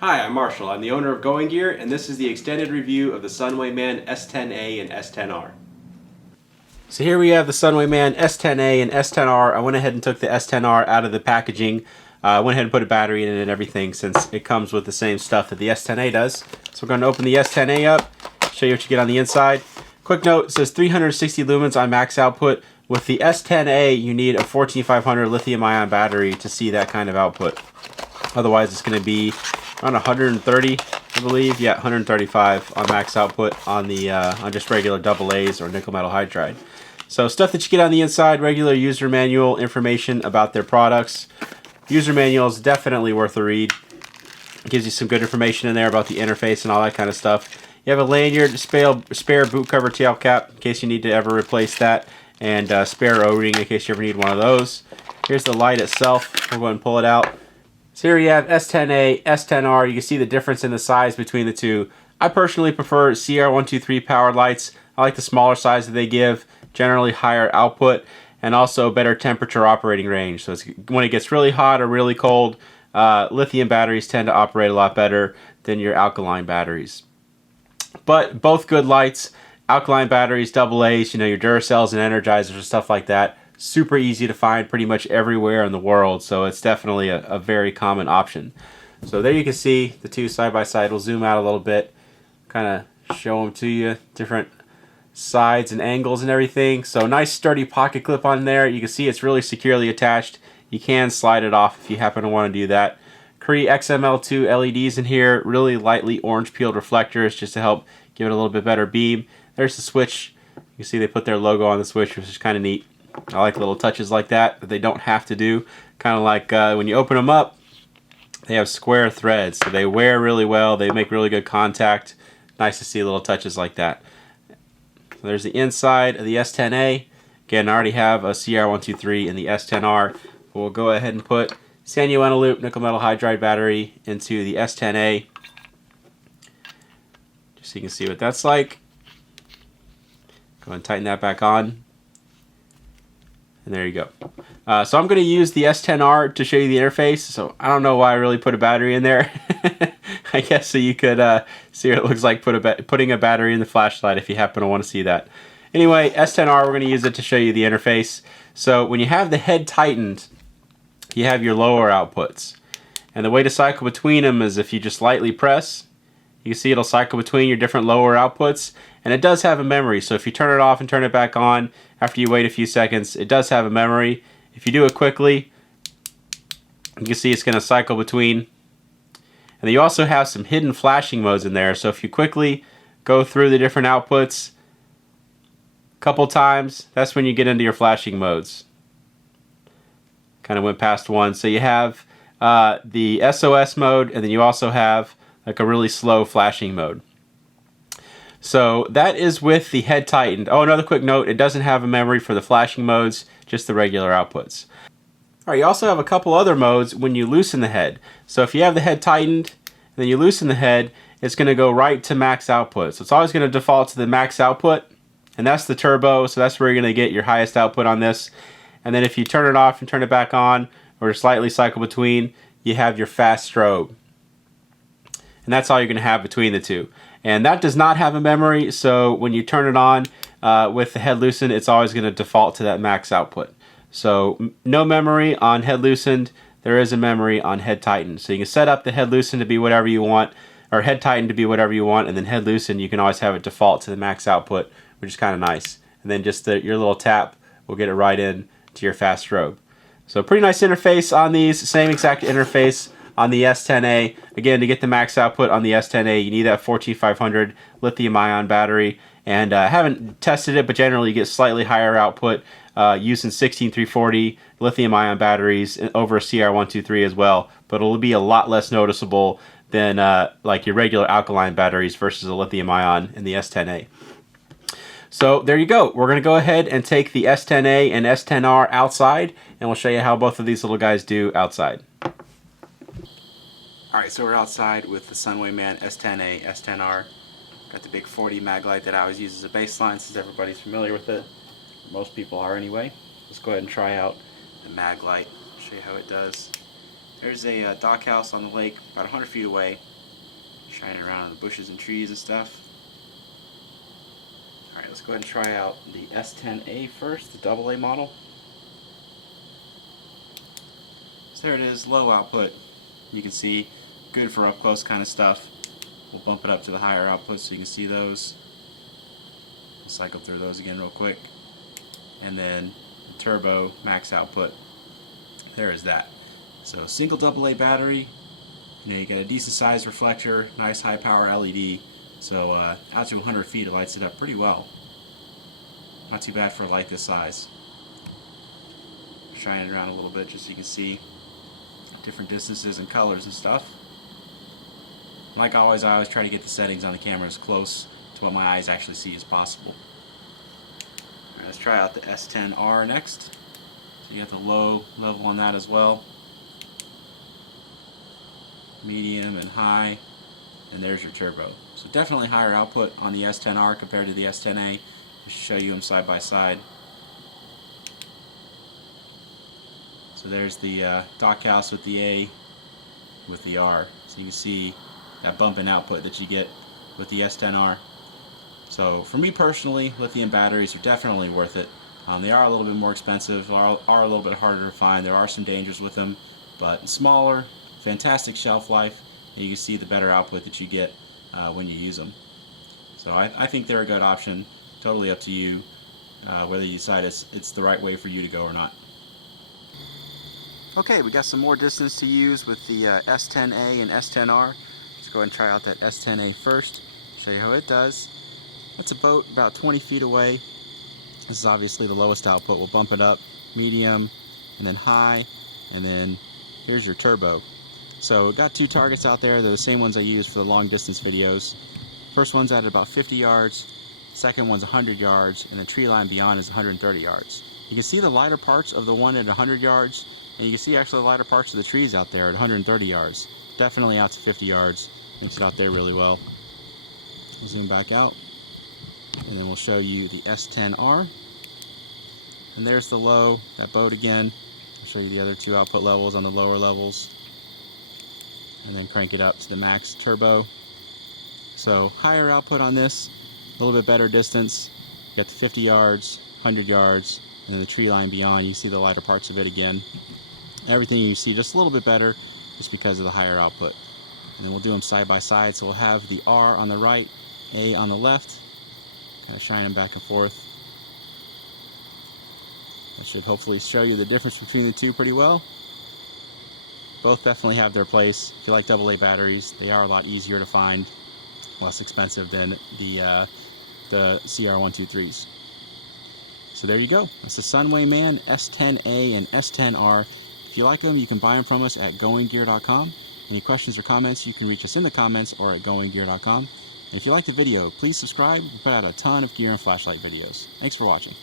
Hi, I'm Marshall. I'm the owner of Going Gear, and this is the extended review of the Sunwayman S10A and S10R. So here we have the Sunwayman S10A and S10R. I went ahead and took the S10R out of the packaging. I went ahead and put a battery in it and everything since it comes with the same stuff that the S10A does. So we're going to open the S10A up, show you what you get on the inside. Quick note, it says 360 lumens on max output. With the S10A, you need a 14500 lithium-ion battery to see that kind of output. Otherwise, it's going to be around 130, I believe. Yeah, 135 on max output on the on just regular AA's or nickel metal hydride. So stuff that you get on the inside: regular user manual information about their products. User manual is definitely worth a read. It gives you some good information in there about the interface and all that kind of stuff. You have a lanyard, spare boot cover tail cap in case you need to ever replace that, and spare O-ring in case you ever need one of those. Here's the light itself. We'll go ahead and pull it out. So here you have S10A, S10R. You can see the difference in the size between the two. I personally prefer CR123 powered lights. I like the smaller size that they give, generally higher output, and also better temperature operating range. So when it gets really hot or really cold, lithium batteries tend to operate a lot better than your alkaline batteries. But both good lights. Alkaline batteries, AA's, your Duracells and Energizers and stuff like that. Super easy to find pretty much everywhere in the world, so it's definitely a very common option. So there you can see the two side by side. We'll zoom out a little bit, kind of show them to you, different sides and angles and everything. So nice sturdy pocket clip on there. You can see it's really securely attached. You can slide it off if you happen to want to do that. Cree XML2 LEDs in here, really lightly orange peeled reflectors just to help give it a little bit better beam. There's the switch. You can see they put their logo on the switch, which is kind of neat. I like little touches like that they don't have to do. Kind of like when you open them up, they have square threads, so they wear really well. They make really good contact. Nice to see little touches like that. So there's the inside of the S10A. Again, I already have a CR123 in the S10R. We'll go ahead and put Sunwayman loop nickel metal hydride battery into the S10A, just so you can see what that's like. Go ahead and tighten that back on. And there you go. So I'm going to use the S10R to show you the interface. So I don't know why I really put a battery in there. I guess so you could see what it looks like putting a battery in the flashlight if you happen to want to see that. Anyway, S10R, we're going to use it to show you the interface. So when you have the head tightened, you have your lower outputs. And the way to cycle between them is if you just lightly press, you can see it'll cycle between your different lower outputs. And it does have a memory, so if you turn it off and turn it back on after you wait a few seconds, it does have a memory. If you do it quickly, you can see it's going to cycle between. And then you also have some hidden flashing modes in there, so if you quickly go through the different outputs a couple times, that's when you get into your flashing modes. Kind of went past one. So you have the SOS mode, and then you also have like a really slow flashing mode. So that is with the head tightened. Oh, another quick note, it doesn't have a memory for the flashing modes, just the regular outputs. Alright, you also have a couple other modes when you loosen the head. So if you have the head tightened, and then you loosen the head, it's going to go right to max output. So it's always going to default to the max output, and that's the turbo, so that's where you're going to get your highest output on this. And then if you turn it off and turn it back on, or slightly cycle between, you have your fast strobe. And that's all you're going to have between the two. And that does not have a memory, so when you turn it on with the head loosened, it's always going to default to that max output. So no memory on head loosened. There is a memory on head tightened. So you can set up the head loosened to be whatever you want, or head tightened to be whatever you want, and then head loosened, you can always have it default to the max output, which is kind of nice. And then just your little tap will get it right in to your fast strobe. So pretty nice interface on these. Same exact interface on the S10A. Again, to get the max output on the S10A, you need that 14500 lithium-ion battery. And I haven't tested it, but generally you get slightly higher output using 16340 lithium-ion batteries over a CR123 as well. But it'll be a lot less noticeable than like your regular alkaline batteries versus a lithium-ion in the S10A. So there you go. We're going to go ahead and take the S10A and S10R outside, and we'll show you how both of these little guys do outside. Alright, so we're outside with the Sunwayman S10A, S10R. Got the big 40 mag light that I always use as a baseline since everybody's familiar with it. Most people are anyway. Let's go ahead and try out the mag light, show you how it does. There's a dock house on the lake about 100 feet away, shining around in the bushes and trees and stuff. Alright, let's go ahead and try out the S10A first, the AA model. So there it is, low output. You can see, good for up close kind of stuff. We'll bump it up to the higher output so you can see those. We'll cycle through those again real quick. And then the turbo max output. There is that. So single AA battery. You get a decent sized reflector, nice high power LED. So out to 100 feet it lights it up pretty well. Not too bad for a light this size. Shine it around a little bit just so you can see different distances and colors and stuff. Like always, I always try to get the settings on the camera as close to what my eyes actually see as possible. Alright, let's try out the S10R next. So you got the low level on that as well. Medium and high. And there's your turbo. So definitely higher output on the S10R compared to the S10A. Just to show you them side by side. So there's the dock house with the A with the R. So you can see that bump in output that you get with the S10R. So for me personally, lithium batteries are definitely worth it. They are a little bit more expensive, are a little bit harder to find. There are some dangers with them, but smaller, fantastic shelf life, and you can see the better output that you get when you use them. So I think they're a good option. Totally up to you whether you decide it's the right way for you to go or not. Okay, we got some more distance to use with the S10A and S10R. Let's go ahead and try out that S10A first. Show you how it does. That's a boat about 20 feet away. This is obviously the lowest output. We'll bump it up, medium, and then high, and then here's your turbo. So got two targets out there. They're the same ones I use for the long distance videos. First one's at about 50 yards, second one's 100 yards, and the tree line beyond is 130 yards. You can see the lighter parts of the one at 100 yards, and you can see actually the lighter parts of the trees out there at 130 yards. Definitely out to 50 yards. Makes it out there really well. We'll zoom back out, and then we'll show you the S10R. And there's the low, that boat again. I'll show you the other two output levels on the lower levels. And then crank it up to the max turbo. So higher output on this, a little bit better distance. You got the 50 yards, 100 yards, and then the tree line beyond, you see the lighter parts of it again. Everything you see just a little bit better just because of the higher output. And then we'll do them side by side. So we'll have the R on the right, A on the left, kind of shine them back and forth. That should hopefully show you the difference between the two pretty well. Both definitely have their place. If you like AA batteries, they are a lot easier to find, less expensive than the CR123s. So there you go. That's the Sunwayman S10A and S10R. If you like them, you can buy them from us at goinggear.com. Any questions or comments, you can reach us in the comments or at goinggear.com. And if you like the video, please subscribe. We put out a ton of gear and flashlight videos. Thanks for watching.